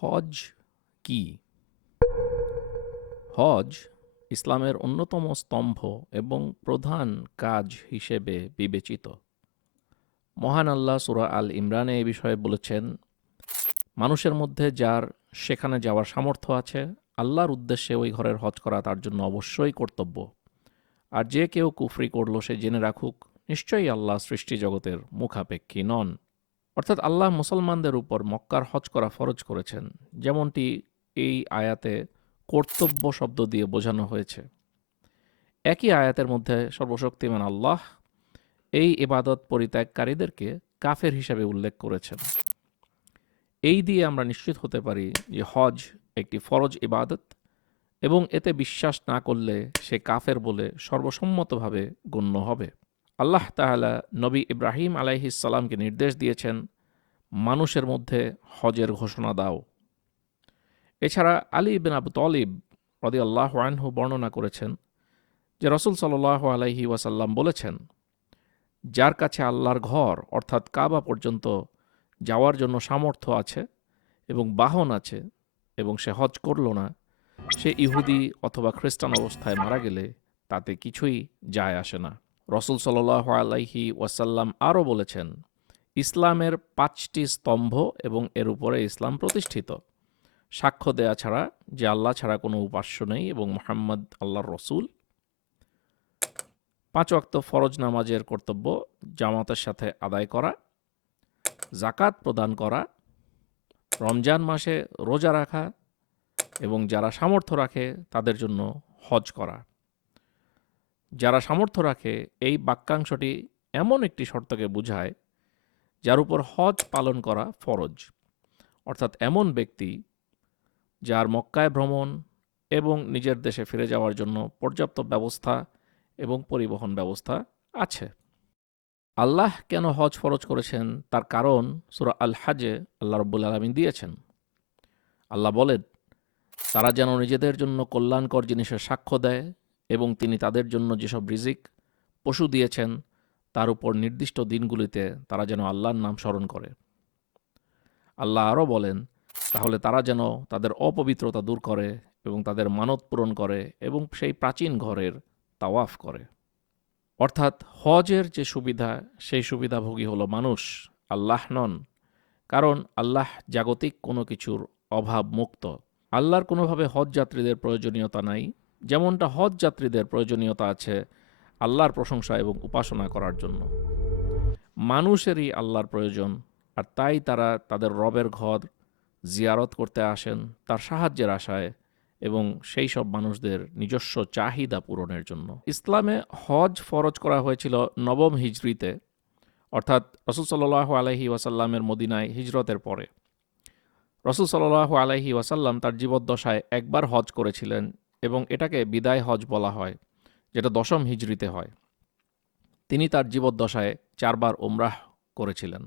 হজ কি? হজ ইসলামের অন্যতম স্তম্ভ এবং প্রধান কাজ হিসেবে বিবেচিত। মহান আল্লাহ সুরা আল ইমরানে এ বিষয়ে বলেছেন, মানুষের মধ্যে যার সেখানে যাওয়ার সামর্থ্য আছে, আল্লাহর উদ্দেশ্যে ওই ঘরের হজ করা তার জন্য অবশ্যই কর্তব্য। আর যে কেউ কুফরি করল সে জেনে রাখুক, নিশ্চয়ই আল্লাহ সৃষ্টি জগতের মুখাপেক্ষী নন। অর্থাৎ আল্লাহ মুসলমানদের উপর মক্কার হজ করা ফরজ করেছেন। যেমনটি এই আয়াতে কর্তব্য শব্দ দিয়ে বোঝানো হয়েছে। একই আয়াতের মধ্যে সর্বশক্তিমান আল্লাহ এই ইবাদত পরিত্যাগকারীদেরকে কাফের হিসাবে উল্লেখ করেছেন। এই দিয়ে আমরা নিশ্চিত হতে পারি যে হজ একটি ফরজ ইবাদত এবং এতে বিশ্বাস না করলে সে কাফের বলে সর্বসম্মতভাবে গণ্য হবে। আল্লাহ তাআলা নবী ইব্রাহিম আলাইহিসাল্লামকে নির্দেশ দিয়েছেন, মানুষের মধ্যে হজের ঘোষণা দাও। এছাড়া আলী বিন আবু তলিব রদি আল্লাহ আনহু বর্ণনা করেছেন যে রসুল সাল্লাহ আলাইহি ওয়াসাল্লাম বলেছেন, যার কাছে আল্লাহর ঘর, অর্থাৎ কাবা পর্যন্ত যাওয়ার জন্য সামর্থ্য আছে এবং বাহন আছে এবং সে হজ করল না, সে ইহুদি অথবা খ্রিস্টান অবস্থায় মারা গেলে তাতে কিছুই যায় আসে না। রসুল সাল্লাহ আলাইহি ওয়াসাল্লাম আরও বলেছেন, ইসলামের পাঁচটি স্তম্ভ এবং এর উপরে ইসলাম প্রতিষ্ঠিত। সাক্ষ্য দেয়া ছাড়া যে আল্লাহ ছাড়া কোনো উপাস্য নেই এবং মোহাম্মদ আল্লাহর রসুল। পাঁচ ওয়াক্ত ফরজ নামাজের কর্তব্য, জামাতের সাথে আদায় করা। জাকাত প্রদান করা। রমজান মাসে রোজা রাখা এবং যারা সামর্থ্য রাখে তাদের জন্য হজ করা। যারা সামর্থ্য রাখে, এই বাক্যাংশটি এমন একটি শর্তকে বোঝায়, যার উপর হজ পালন করা ফরজ। অর্থাৎ এমন ব্যক্তি যার মক্কায় ভ্রমণ এবং নিজের দেশে ফিরে যাওয়ার জন্য পর্যাপ্ত ব্যবস্থা এবং পরিবহন ব্যবস্থা আছে। আল্লাহ কেন হজ ফরজ করেছেন? তার কারণ সুরা আল হাজে আল্লাহ রব্বুল আলমিন দিয়েছেন। আল্লাহ বলেন, তারা যেন নিজেদের জন্য কল্যাণকর জিনিসের সাক্ষ্য দেয় এবং তিনি তাদের জন্য যেসব রিজিক পশু দিয়েছেন, তার উপর নির্দিষ্ট দিনগুলিতে তারা যেন আল্লাহর নাম স্মরণ করে। আল্লাহ আরও বলেন, তাহলে তারা যেন তাদের অপবিত্রতা দূর করে এবং তাদের মানত পূরণ করে এবং সেই প্রাচীন ঘরের তাওয়াফ করে। অর্থাৎ হজের যে সুবিধা, সেই সুবিধাভোগী হলো মানুষ, আল্লাহ নন। কারণ আল্লাহ জাগতিক কোনো কিছুর অভাব মুক্ত আল্লাহর কোনোভাবে হজ যাত্রীদের প্রয়োজনীয়তা নাই। যেমনটা হজ যাত্রীদের প্রয়োজনীয়তা আছে, আল্লাহর প্রশংসা এবং উপাসনা করার জন্য। মানুষেরই আল্লাহর প্রয়োজন, আর তাই তারা তাদের রবের ঘর জিয়ারত করতে আসেন তার সাহায্যের আশায় এবং সেই সব মানুষদের নিজস্ব চাহিদা পূরণের জন্য। ইসলামে হজ ফরজ করা হয়েছিল নবম হিজরিতে অর্থাৎ রসুল সাল্লাহ আলহি ওয়াসাল্লামের মদিনায় হিজরতের পরে। রসুল সাল্লাহ আলহি ওয়াসাল্লাম তার জীবদ্দশায় একবার হজ করেছিলেন এবং এটাকে বিদায় হজ বলা হয়, যেটা দশম হিজড়িতে হয়। তিনি তার জীবদ্দশায় চারবার ওমরাহ করেছিলেন।